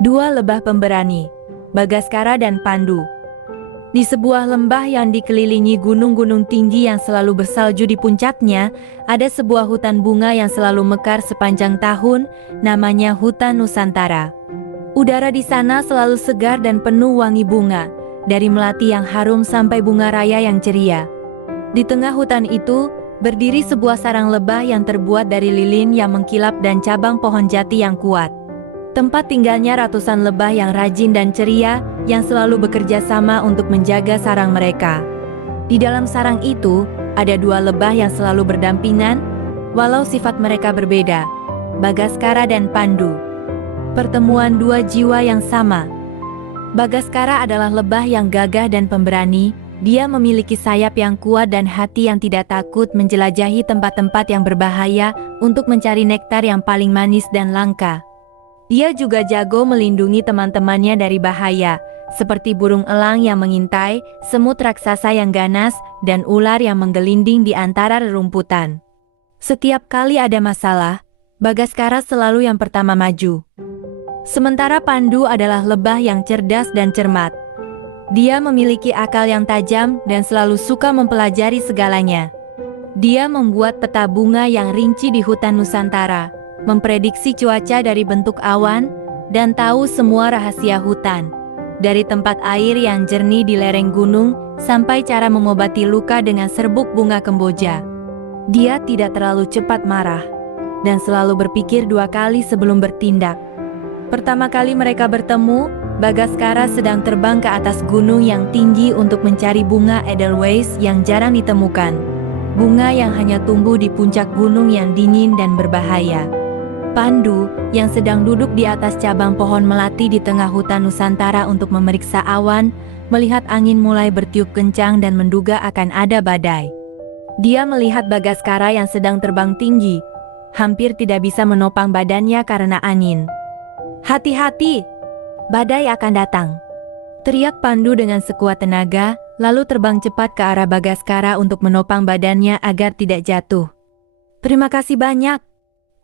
Dua lebah pemberani, Bagaskara dan Pandu. Di sebuah lembah yang dikelilingi gunung-gunung tinggi yang selalu bersalju di puncaknya, ada sebuah hutan bunga yang selalu mekar sepanjang tahun, namanya Hutan Nusantara. Udara di sana selalu segar dan penuh wangi bunga, dari melati yang harum sampai bunga raya yang ceria. Di tengah hutan itu, berdiri sebuah sarang lebah yang terbuat dari lilin yang mengkilap dan cabang pohon jati yang kuat. Tempat tinggalnya ratusan lebah yang rajin dan ceria, yang selalu bekerja sama untuk menjaga sarang mereka. Di dalam sarang itu, ada dua lebah yang selalu berdampingan, walau sifat mereka berbeda, Bagaskara dan Pandu. Pertemuan dua jiwa yang sama. Bagaskara adalah lebah yang gagah dan pemberani. Dia memiliki sayap yang kuat dan hati yang tidak takut menjelajahi tempat-tempat yang berbahaya untuk mencari nektar yang paling manis dan langka. Dia juga jago melindungi teman-temannya dari bahaya, seperti burung elang yang mengintai, semut raksasa yang ganas, dan ular yang menggelinding di antara rerumputan. Setiap kali ada masalah, Bagaskara selalu yang pertama maju. Sementara Pandu adalah lebah yang cerdas dan cermat. Dia memiliki akal yang tajam dan selalu suka mempelajari segalanya. Dia membuat peta bunga yang rinci di hutan Nusantara, memprediksi cuaca dari bentuk awan, dan tahu semua rahasia hutan. Dari tempat air yang jernih di lereng gunung, sampai cara mengobati luka dengan serbuk bunga kemboja. Dia tidak terlalu cepat marah, dan selalu berpikir dua kali sebelum bertindak. Pertama kali mereka bertemu, Bagaskara sedang terbang ke atas gunung yang tinggi untuk mencari bunga Edelweiss yang jarang ditemukan. Bunga yang hanya tumbuh di puncak gunung yang dingin dan berbahaya. Pandu, yang sedang duduk di atas cabang pohon melati di tengah hutan Nusantara untuk memeriksa awan, melihat angin mulai bertiup kencang dan menduga akan ada badai. Dia melihat Bagaskara yang sedang terbang tinggi, hampir tidak bisa menopang badannya karena angin. "Hati-hati! Badai akan datang!" teriak Pandu dengan sekuat tenaga, lalu terbang cepat ke arah Bagaskara untuk menopang badannya agar tidak jatuh. "Terima kasih banyak,"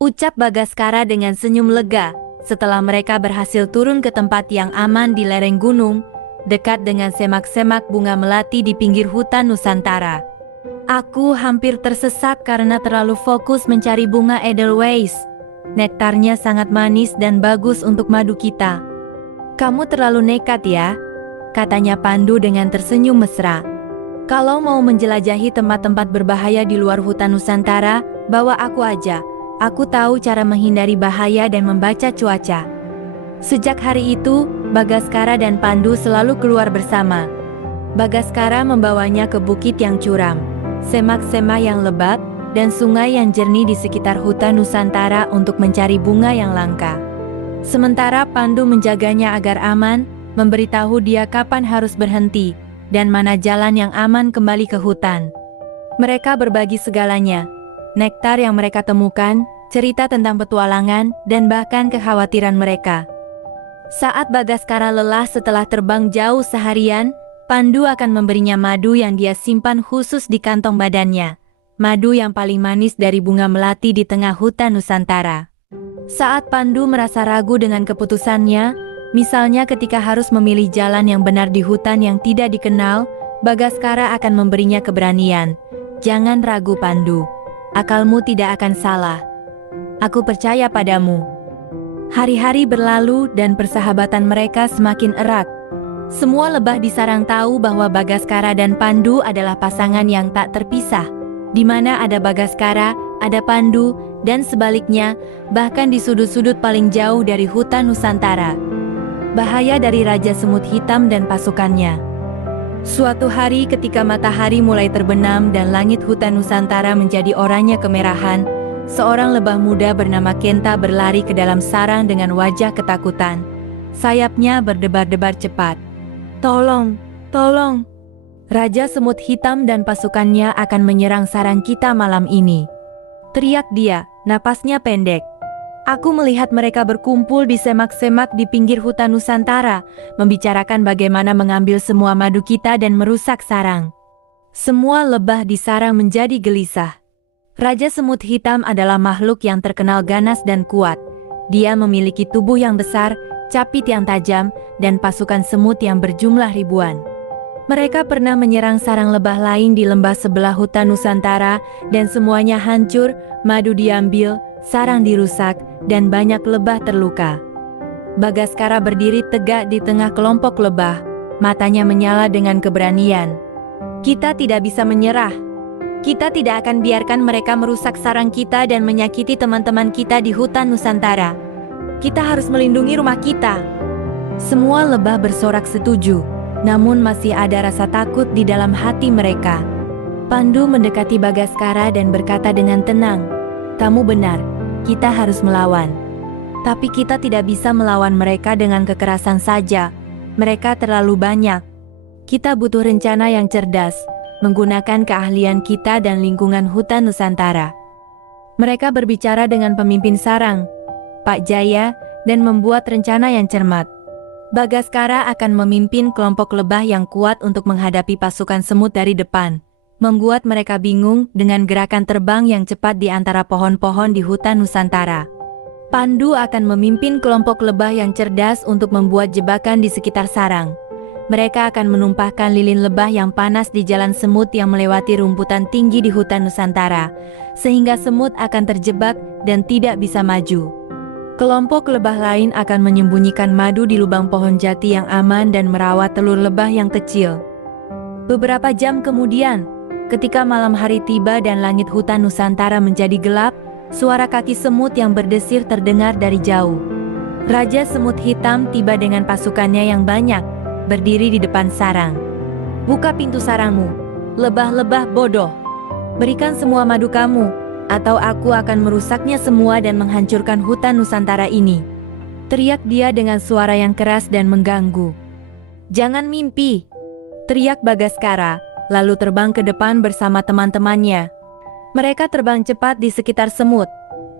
ucap Bagaskara dengan senyum lega, setelah mereka berhasil turun ke tempat yang aman di lereng gunung, dekat dengan semak-semak bunga melati di pinggir hutan Nusantara. "Aku hampir tersesat karena terlalu fokus mencari bunga Edelweiss. Nektarnya sangat manis dan bagus untuk madu kita." "Kamu terlalu nekat ya," katanya Pandu dengan tersenyum mesra. "Kalau mau menjelajahi tempat-tempat berbahaya di luar hutan Nusantara, bawa aku aja. Aku tahu cara menghindari bahaya dan membaca cuaca." Sejak hari itu, Bagaskara dan Pandu selalu keluar bersama. Bagaskara membawanya ke bukit yang curam, semak-semak yang lebat, dan sungai yang jernih di sekitar hutan Nusantara untuk mencari bunga yang langka. Sementara Pandu menjaganya agar aman, memberitahu dia kapan harus berhenti, dan mana jalan yang aman kembali ke hutan. Mereka berbagi segalanya. Nektar yang mereka temukan, cerita tentang petualangan, dan bahkan kekhawatiran mereka. Saat Bagaskara lelah setelah terbang jauh seharian, Pandu akan memberinya madu yang dia simpan khusus di kantong badannya. Madu yang paling manis dari bunga melati di tengah hutan Nusantara. Saat Pandu merasa ragu dengan keputusannya, misalnya ketika harus memilih jalan yang benar di hutan yang tidak dikenal, Bagaskara akan memberinya keberanian. "Jangan ragu, Pandu. Akalmu tidak akan salah. Aku percaya padamu." Hari-hari berlalu dan persahabatan mereka semakin erat. Semua lebah di sarang tahu bahwa Bagaskara dan Pandu adalah pasangan yang tak terpisah. Di mana ada Bagaskara, ada Pandu, dan sebaliknya, bahkan di sudut-sudut paling jauh dari hutan Nusantara. Bahaya dari Raja Semut Hitam dan pasukannya. Suatu hari ketika matahari mulai terbenam dan langit hutan Nusantara menjadi oranye kemerahan, seorang lebah muda bernama Kenta berlari ke dalam sarang dengan wajah ketakutan. Sayapnya berdebar-debar cepat. "Tolong, tolong! Raja Semut Hitam dan pasukannya akan menyerang sarang kita malam ini," teriak dia, napasnya pendek. "Aku melihat mereka berkumpul di semak-semak di pinggir hutan Nusantara, membicarakan bagaimana mengambil semua madu kita dan merusak sarang." Semua lebah di sarang menjadi gelisah. Raja Semut Hitam adalah makhluk yang terkenal ganas dan kuat. Dia memiliki tubuh yang besar, capit yang tajam, dan pasukan semut yang berjumlah ribuan. Mereka pernah menyerang sarang lebah lain di lembah sebelah hutan Nusantara, dan semuanya hancur, madu diambil, sarang dirusak, dan banyak lebah terluka. Bagaskara berdiri tegak di tengah kelompok lebah, matanya menyala dengan keberanian. Kita tidak bisa menyerah. Kita tidak akan biarkan mereka merusak sarang kita dan menyakiti teman-teman kita di hutan Nusantara. Kita harus melindungi rumah kita. Semua lebah bersorak setuju, namun masih ada rasa takut di dalam hati mereka. Pandu mendekati Bagaskara dan berkata dengan tenang, "Kamu benar, kita harus melawan. Tapi kita tidak bisa melawan mereka dengan kekerasan saja. Mereka terlalu banyak. Kita butuh rencana yang cerdas, menggunakan keahlian kita dan lingkungan hutan Nusantara." Mereka berbicara dengan pemimpin sarang, Pak Jaya, dan membuat rencana yang cermat. Bagaskara akan memimpin kelompok lebah yang kuat untuk menghadapi pasukan semut dari depan, membuat mereka bingung dengan gerakan terbang yang cepat di antara pohon-pohon di hutan Nusantara. Pandu akan memimpin kelompok lebah yang cerdas untuk membuat jebakan di sekitar sarang. Mereka akan menumpahkan lilin lebah yang panas di jalan semut yang melewati rumputan tinggi di hutan Nusantara, sehingga semut akan terjebak dan tidak bisa maju. Kelompok lebah lain akan menyembunyikan madu di lubang pohon jati yang aman dan merawat telur lebah yang kecil. Beberapa jam kemudian, ketika malam hari tiba dan langit hutan Nusantara menjadi gelap, suara kaki semut yang berdesir terdengar dari jauh. Raja Semut Hitam tiba dengan pasukannya yang banyak, berdiri di depan sarang. "Buka pintu sarangmu, lebah-lebah bodoh. Berikan semua madu kamu, atau aku akan merusaknya semua dan menghancurkan hutan Nusantara ini," teriak dia dengan suara yang keras dan mengganggu. "Jangan mimpi," teriak Bagaskara, lalu terbang ke depan bersama teman-temannya. Mereka terbang cepat di sekitar semut,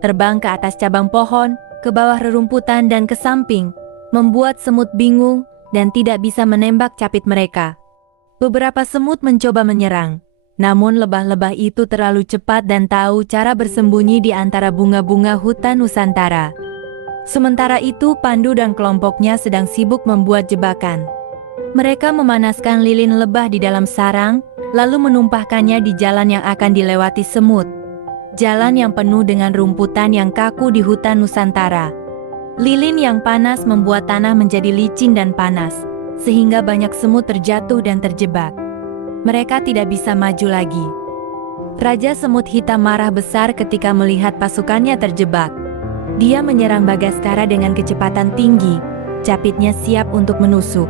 terbang ke atas cabang pohon, ke bawah rerumputan dan ke samping, membuat semut bingung dan tidak bisa menembak capit mereka. Beberapa semut mencoba menyerang, namun lebah-lebah itu terlalu cepat dan tahu cara bersembunyi di antara bunga-bunga hutan Nusantara. Sementara itu Pandu dan kelompoknya sedang sibuk membuat jebakan. Mereka memanaskan lilin lebah di dalam sarang, lalu menumpahkannya di jalan yang akan dilewati semut. Jalan yang penuh dengan rumputan yang kaku di hutan Nusantara. Lilin yang panas membuat tanah menjadi licin dan panas, sehingga banyak semut terjatuh dan terjebak. Mereka tidak bisa maju lagi. Raja Semut Hitam marah besar ketika melihat pasukannya terjebak. Dia menyerang Bagaskara dengan kecepatan tinggi, capitnya siap untuk menusuk.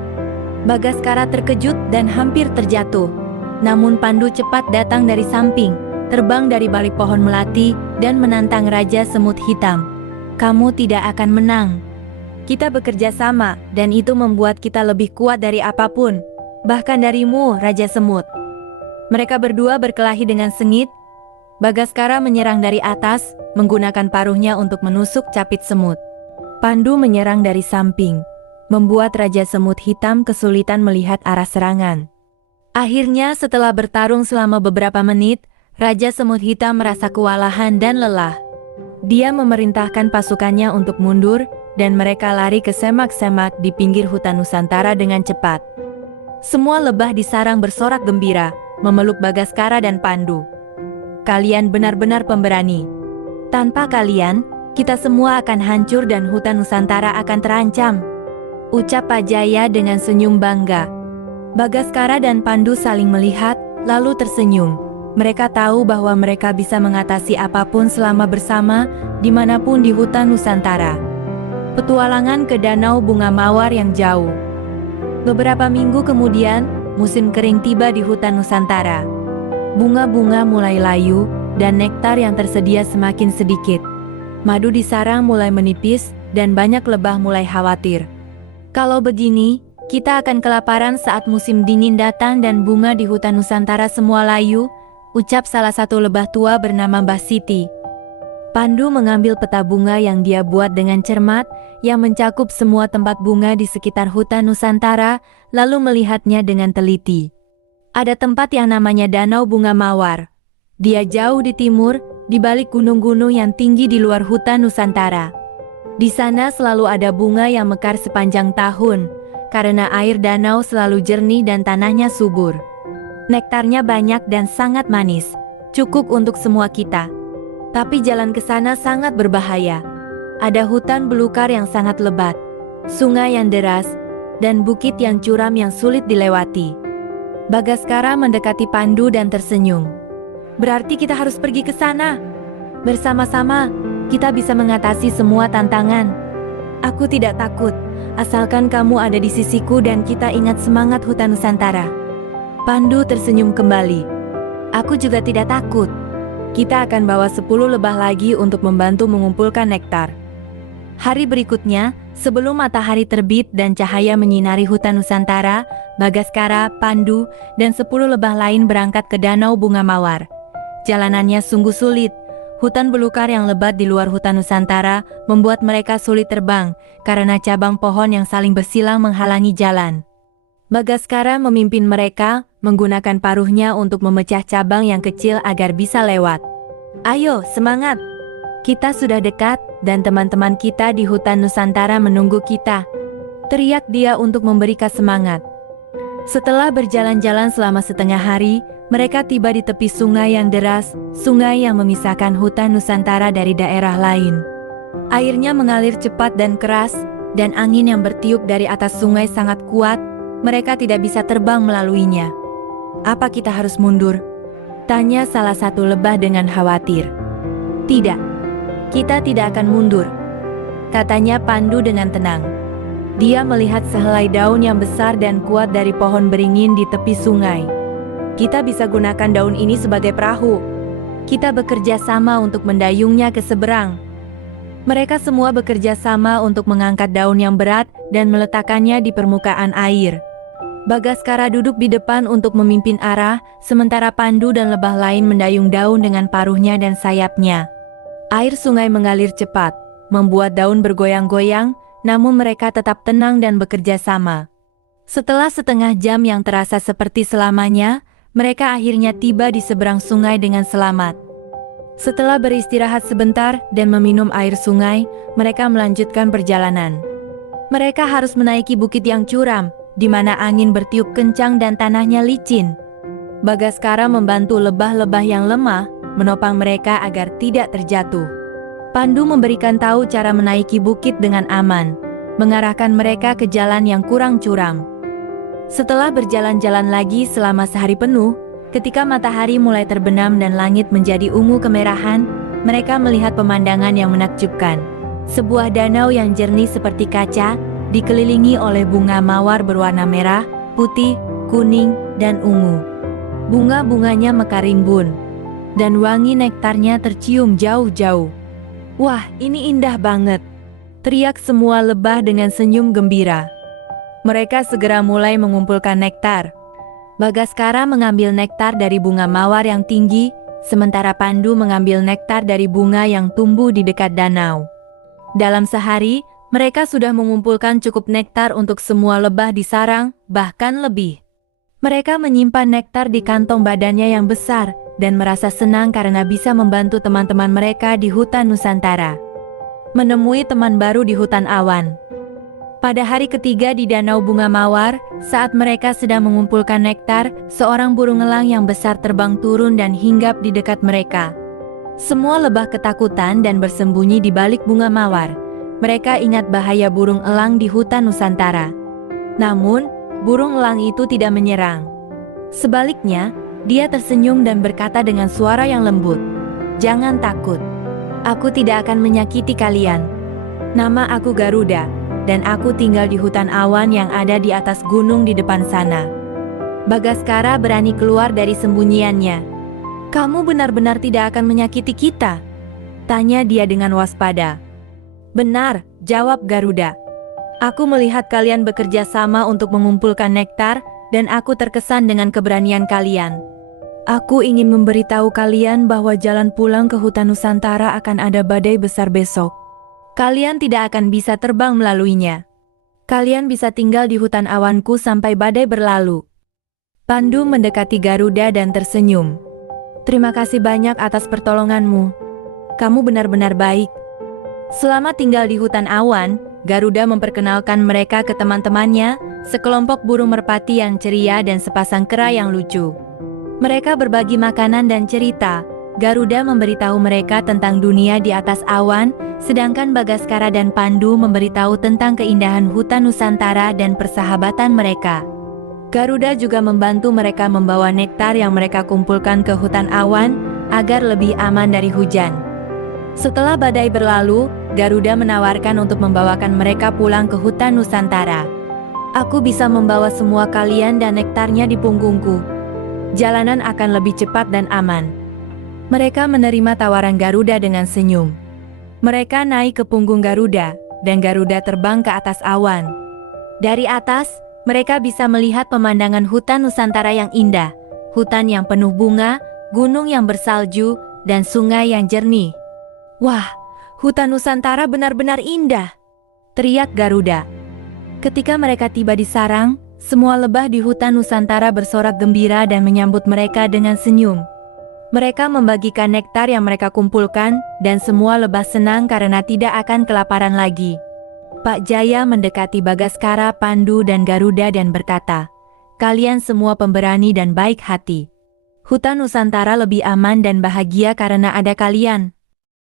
Bagaskara terkejut dan hampir terjatuh. Namun Pandu cepat datang dari samping, terbang dari balik pohon melati, dan menantang Raja Semut Hitam. "Kamu tidak akan menang. Kita bekerja sama, dan itu membuat kita lebih kuat dari apapun. Bahkan darimu, Raja Semut." Mereka berdua berkelahi dengan sengit. Bagaskara menyerang dari atas, menggunakan paruhnya untuk menusuk capit semut. Pandu menyerang dari samping, membuat Raja Semut Hitam kesulitan melihat arah serangan. Akhirnya setelah bertarung selama beberapa menit, Raja Semut Hitam merasa kewalahan dan lelah. Dia memerintahkan pasukannya untuk mundur, dan mereka lari ke semak-semak di pinggir hutan Nusantara dengan cepat. Semua lebah di sarang bersorak gembira, memeluk Bagaskara dan Pandu. "Kalian benar-benar pemberani. Tanpa kalian, kita semua akan hancur dan hutan Nusantara akan terancam," ucap Pak Jaya dengan senyum bangga. Bagaskara dan Pandu saling melihat, lalu tersenyum. Mereka tahu bahwa mereka bisa mengatasi apapun selama bersama, dimanapun di hutan Nusantara. Petualangan ke Danau Bunga Mawar yang jauh. Beberapa minggu kemudian, musim kering tiba di hutan Nusantara. Bunga-bunga mulai layu, dan nektar yang tersedia semakin sedikit. Madu di sarang mulai menipis, dan banyak lebah mulai khawatir. "Kalau begini, kita akan kelaparan saat musim dingin datang dan bunga di hutan Nusantara semua layu," ucap salah satu lebah tua bernama Mbah Siti. Pandu mengambil peta bunga yang dia buat dengan cermat, yang mencakup semua tempat bunga di sekitar hutan Nusantara, lalu melihatnya dengan teliti. Ada tempat yang namanya Danau Bunga Mawar. Dia jauh di timur, di balik gunung-gunung yang tinggi di luar hutan Nusantara. Di sana selalu ada bunga yang mekar sepanjang tahun, karena air danau selalu jernih dan tanahnya subur. Nektarnya banyak dan sangat manis, cukup untuk semua kita. Tapi jalan ke sana sangat berbahaya. Ada hutan belukar yang sangat lebat, sungai yang deras, dan bukit yang curam yang sulit dilewati. Bagaskara mendekati Pandu dan tersenyum. Berarti kita harus pergi ke sana. Bersama-sama, kita bisa mengatasi semua tantangan. Aku tidak takut, asalkan kamu ada di sisiku dan kita ingat semangat hutan Nusantara. Pandu tersenyum kembali. Aku juga tidak takut. Kita akan bawa 10 lebah lagi untuk membantu mengumpulkan nektar. Hari berikutnya, sebelum matahari terbit dan cahaya menyinari hutan Nusantara, Bagaskara, Pandu, dan 10 lebah lain berangkat ke Danau Bunga Mawar. Jalanannya sungguh sulit. Hutan belukar yang lebat di luar hutan Nusantara membuat mereka sulit terbang karena cabang pohon yang saling bersilang menghalangi jalan. Bagaskara memimpin mereka, menggunakan paruhnya untuk memecah cabang yang kecil agar bisa lewat. Ayo, semangat! Kita sudah dekat, dan teman-teman kita di hutan Nusantara menunggu kita. Teriak dia untuk memberikan semangat. Setelah berjalan-jalan selama setengah hari, mereka tiba di tepi sungai yang deras, sungai yang memisahkan hutan Nusantara dari daerah lain. Airnya mengalir cepat dan keras, dan angin yang bertiup dari atas sungai sangat kuat, mereka tidak bisa terbang melaluinya. Apa kita harus mundur? Tanya salah satu lebah dengan khawatir. Tidak, kita tidak akan mundur, katanya Pandu dengan tenang. Dia melihat sehelai daun yang besar dan kuat dari pohon beringin di tepi sungai. Kita bisa gunakan daun ini sebagai perahu. Kita bekerja sama untuk mendayungnya ke seberang. Mereka semua bekerja sama untuk mengangkat daun yang berat dan meletakkannya di permukaan air. Bagaskara duduk di depan untuk memimpin arah, sementara Pandu dan lebah lain mendayung daun dengan paruhnya dan sayapnya. Air sungai mengalir cepat, membuat daun bergoyang-goyang, namun mereka tetap tenang dan bekerja sama. Setelah setengah jam yang terasa seperti selamanya, mereka akhirnya tiba di seberang sungai dengan selamat. Setelah beristirahat sebentar dan meminum air sungai, mereka melanjutkan perjalanan. Mereka harus menaiki bukit yang curam, di mana angin bertiup kencang dan tanahnya licin. Bagaskara membantu lebah-lebah yang lemah, menopang mereka agar tidak terjatuh. Pandu memberikan tahu cara menaiki bukit dengan aman, mengarahkan mereka ke jalan yang kurang curam. Setelah berjalan-jalan lagi selama sehari penuh, ketika matahari mulai terbenam dan langit menjadi ungu kemerahan, mereka melihat pemandangan yang menakjubkan. Sebuah danau yang jernih seperti kaca, dikelilingi oleh bunga mawar berwarna merah, putih, kuning, dan ungu. Bunga-bunganya mekar rimbun, dan wangi nektarnya tercium jauh-jauh. Wah, ini indah banget! Teriak semua lebah dengan senyum gembira. Mereka segera mulai mengumpulkan nektar. Bagaskara mengambil nektar dari bunga mawar yang tinggi, sementara Pandu mengambil nektar dari bunga yang tumbuh di dekat danau. Dalam sehari, mereka sudah mengumpulkan cukup nektar untuk semua lebah di sarang, bahkan lebih. Mereka menyimpan nektar di kantong badannya yang besar, dan merasa senang karena bisa membantu teman-teman mereka di hutan Nusantara. Menemui teman baru di hutan awan. Pada hari ketiga di Danau Bunga Mawar, saat mereka sedang mengumpulkan nektar, seorang burung elang yang besar terbang turun dan hinggap di dekat mereka. Semua lebah ketakutan dan bersembunyi di balik bunga mawar. Mereka ingat bahaya burung elang di hutan Nusantara. Namun, burung elang itu tidak menyerang. Sebaliknya, dia tersenyum dan berkata dengan suara yang lembut, "Jangan takut. Aku tidak akan menyakiti kalian. Nama aku Garuda, dan aku tinggal di hutan awan yang ada di atas gunung di depan sana." Bagaskara berani keluar dari sembunyiannya. "Kamu benar-benar tidak akan menyakiti kita?" tanya dia dengan waspada. "Benar," jawab Garuda. "Aku melihat kalian bekerja sama untuk mengumpulkan nektar, dan aku terkesan dengan keberanian kalian. Aku ingin memberitahu kalian bahwa jalan pulang ke hutan Nusantara akan ada badai besar besok. Kalian tidak akan bisa terbang melaluinya. Kalian bisa tinggal di hutan awanku sampai badai berlalu." Pandu mendekati Garuda dan tersenyum. "Terima kasih banyak atas pertolonganmu. Kamu benar-benar baik." Selama tinggal di hutan awan, Garuda memperkenalkan mereka ke teman-temannya, sekelompok burung merpati yang ceria dan sepasang kera yang lucu. Mereka berbagi makanan dan cerita. Garuda memberitahu mereka tentang dunia di atas awan, sedangkan Bagaskara dan Pandu memberitahu tentang keindahan hutan Nusantara dan persahabatan mereka. Garuda juga membantu mereka membawa nektar yang mereka kumpulkan ke hutan awan, agar lebih aman dari hujan. Setelah badai berlalu, Garuda menawarkan untuk membawakan mereka pulang ke hutan Nusantara. Aku bisa membawa semua kalian dan nektarnya di punggungku. Jalanan akan lebih cepat dan aman. Mereka menerima tawaran Garuda dengan senyum. Mereka naik ke punggung Garuda, dan Garuda terbang ke atas awan. Dari atas, mereka bisa melihat pemandangan hutan Nusantara yang indah, hutan yang penuh bunga, gunung yang bersalju, dan sungai yang jernih. Wah, hutan Nusantara benar-benar indah, teriak Garuda. Ketika mereka tiba di sarang, semua lebah di hutan Nusantara bersorak gembira dan menyambut mereka dengan senyum. Mereka membagikan nektar yang mereka kumpulkan, dan semua lebah senang karena tidak akan kelaparan lagi. Pak Jaya mendekati Bagaskara, Pandu, dan Garuda dan berkata, "Kalian semua pemberani dan baik hati. Hutan Nusantara lebih aman dan bahagia karena ada kalian."